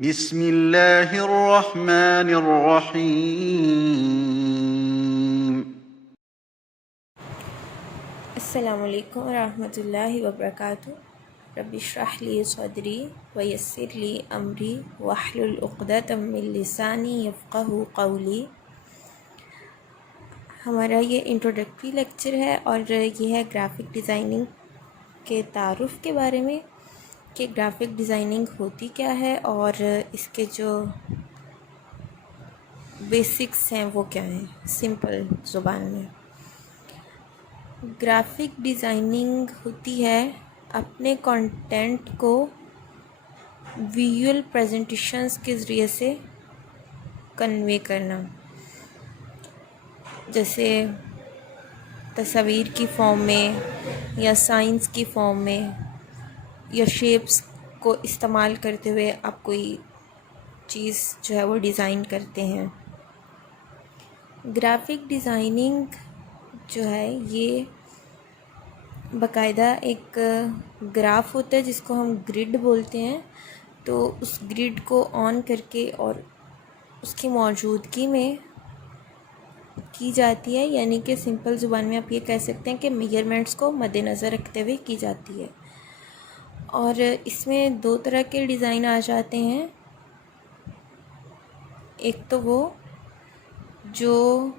बिस्मिल्लाहिर्रहमानिर्रहीम। अस्सलामुअलैकुम वरहमतुल्लाहि वबरकातुहू। रब्बि इश्रह ली सदरी व यस्सिर ली अमरी वहलुल उक़दतम मिन लिसानी यफ़क़हू क़ौली। हमारा ये इंट्रोडक्टरी लेक्चर है और ये है ग्राफ़िक डिज़ाइनिंग के तारुफ़ के बारे में कि ग्राफ़िक डिज़ाइनिंग होती क्या है और इसके जो बेसिक्स हैं वो क्या हैं सिंपल ज़ुबान में। ग्राफ़िक डिज़ाइनिंग होती है अपने कंटेंट को विजुअल प्रेजेंटेशंस के ज़रिए से कन्वे करना, जैसे तस्वीर की फ़ॉर्म में या साइंस की फ़ॉर्म में या शेप्स को इस्तेमाल करते हुए आप कोई चीज़ जो है वो डिज़ाइन करते हैं। ग्राफ़िक डिज़ाइनिंग जो है ये बाकायदा एक ग्राफ होता है जिसको हम ग्रिड बोलते हैं। तो उस ग्रिड को ऑन करके और उसकी मौजूदगी में की जाती है, यानी कि सिंपल ज़ुबान में आप ये कह सकते हैं कि मेजरमेंट्स को मद्देनज़र रखते हुए की जाती है। और इसमें दो तरह के डिज़ाइन आ जाते हैं। एक तो वो जो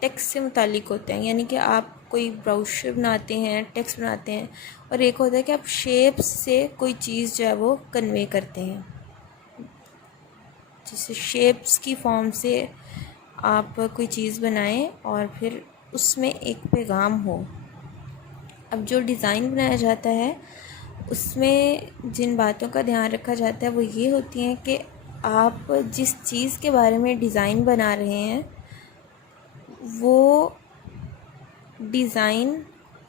टेक्स्ट से मुतालिक होते हैं, यानी कि आप कोई ब्राउशर बनाते हैं, टेक्स्ट बनाते हैं, और एक होता है कि आप शेप्स से कोई चीज़ जो है वो कन्वे करते हैं। जैसे शेप्स की फॉर्म से आप कोई चीज़ बनाएं और फिर उसमें एक पैगाम हो। अब जो डिज़ाइन बनाया जाता है उसमें जिन बातों का ध्यान रखा जाता है वो ये होती हैं कि आप जिस चीज़ के बारे में डिज़ाइन बना रहे हैं वो डिज़ाइन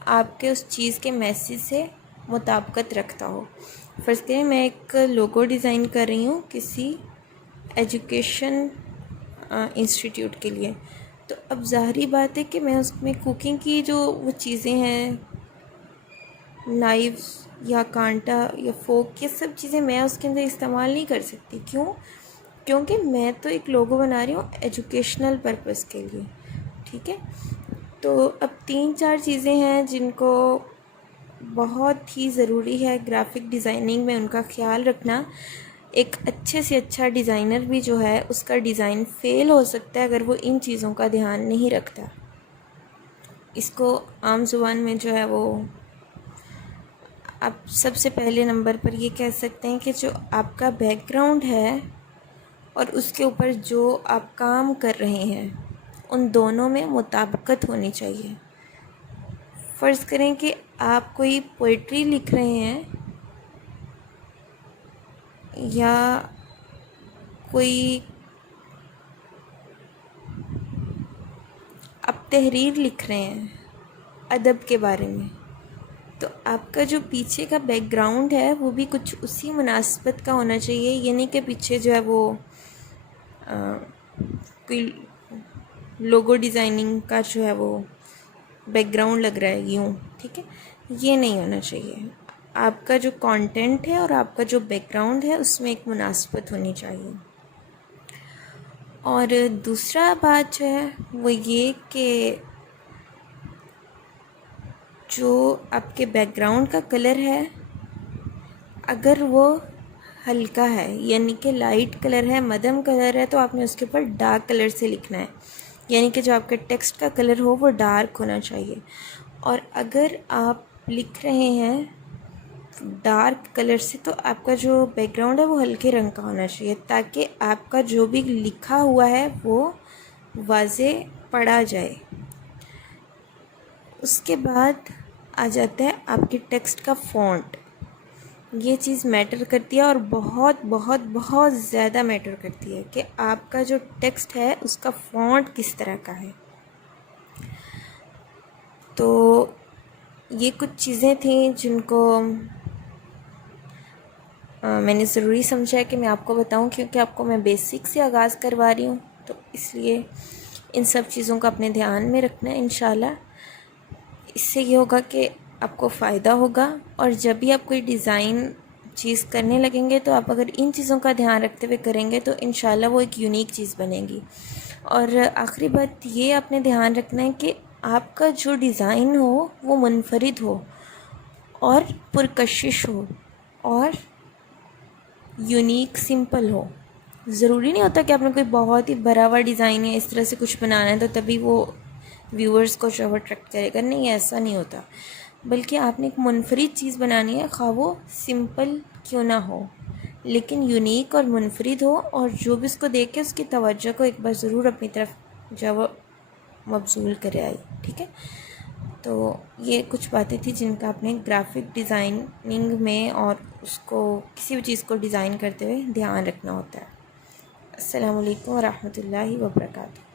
आपके उस चीज़ के मैसेज से मुताबिकत रखता हो। फ़र्ज़ करें मैं एक लोगो डिज़ाइन कर रही हूँ किसी एजुकेशन इंस्टीट्यूट के लिए, तो अब ज़ाहरी बात है कि मैं उसमें कुकिंग की जो वो चीज़ें हैं, नाइफ़्स या कांटा या फोक, ये सब चीज़ें मैं उसके अंदर इस्तेमाल नहीं कर सकती। क्यों? क्योंकि मैं तो एक लोगो बना रही हूँ एजुकेशनल पर्पस के लिए। ठीक है, तो अब 3-4 चीज़ें हैं जिनको बहुत ही ज़रूरी है ग्राफ़िक डिज़ाइनिंग में उनका ख़्याल रखना। एक अच्छे से अच्छा डिज़ाइनर भी जो है उसका डिज़ाइन फ़ेल हो सकता है अगर वो इन चीज़ों का ध्यान नहीं रखता। इसको आम ज़ुबान में जो है वो आप सबसे पहले नंबर पर ये कह सकते हैं कि जो आपका बैकग्राउंड है और उसके ऊपर जो आप काम कर रहे हैं उन दोनों में मुताबिकत होनी चाहिए। फ़र्ज़ करें कि आप कोई पोइट्री लिख रहे हैं या कोई आप तहरीर लिख रहे हैं अदब के बारे में, तो आपका जो पीछे का बैकग्राउंड है वो भी कुछ उसी मुनासिबत का होना चाहिए। ये नहीं कि पीछे जो है वो कोई लोगो डिज़ाइनिंग का जो है वो बैकग्राउंड लग रहा है यूँ। ठीक है, ये नहीं होना चाहिए। आपका जो कंटेंट है और आपका जो बैकग्राउंड है उसमें एक मुनासिबत होनी चाहिए। और दूसरा बात जो है वो ये कि जो आपके बैकग्राउंड का कलर है अगर वो हल्का है, यानी कि लाइट कलर है, मध्यम कलर है, तो आपने उसके ऊपर डार्क कलर से लिखना है, यानी कि जो आपके टेक्स्ट का कलर हो वो डार्क होना चाहिए। और अगर आप लिख रहे हैं डार्क कलर से तो आपका जो बैकग्राउंड है वो हल्के रंग का होना चाहिए, ताकि आपका जो भी लिखा हुआ है वो वाज़े पढ़ा जाए। उसके बाद आ जाता है आपके टेक्स्ट का फ़ॉन्ट। ये चीज़ मैटर करती है और बहुत बहुत बहुत ज़्यादा मैटर करती है कि आपका जो टेक्स्ट है उसका फ़ॉन्ट किस तरह का है। तो ये कुछ चीज़ें थी जिनको मैंने ज़रूरी समझा है कि मैं आपको बताऊं, क्योंकि आपको मैं बेसिक से आगाज़ करवा रही हूँ, तो इसलिए इन सब चीज़ों का अपने ध्यान में रखना है। इंशाल्लाह इससे ये होगा कि आपको फ़ायदा होगा और जब भी आप कोई डिज़ाइन चीज़ करने लगेंगे तो आप अगर इन चीज़ों का ध्यान रखते हुए करेंगे तो इंशाल्लाह वो एक यूनिक चीज़ बनेगी। और आखिरी बात ये आपने ध्यान रखना है कि आपका जो डिज़ाइन हो वो मुनफरिद हो और पुरकशिश हो और यूनिक सिंपल हो। ज़रूरी नहीं होता कि आपने कोई बहुत ही भरा हुआ डिज़ाइन या इस तरह से कुछ बनाना है तो तभी वो व्यूअर्स को जो अट्रैक्ट करेगा। नहीं, ऐसा नहीं होता, बल्कि आपने एक मुनफरिद चीज़ बनानी है, खा वो सिंपल क्यों ना हो लेकिन यूनिक और मुनफरिद हो, और जो भी उसको देख के उसकी तवज्जो को एक बार ज़रूर अपनी तरफ जो वो मबसूल करे आई। ठीक है, तो ये कुछ बातें थी जिनका आपने ग्राफिक डिज़ाइनिंग में और उसको किसी भी चीज़ को डिज़ाइन करते हुए ध्यान रखना होता है। अस्सलामु अलैकुम व रहमतुल्लाहि व बरकातुहू।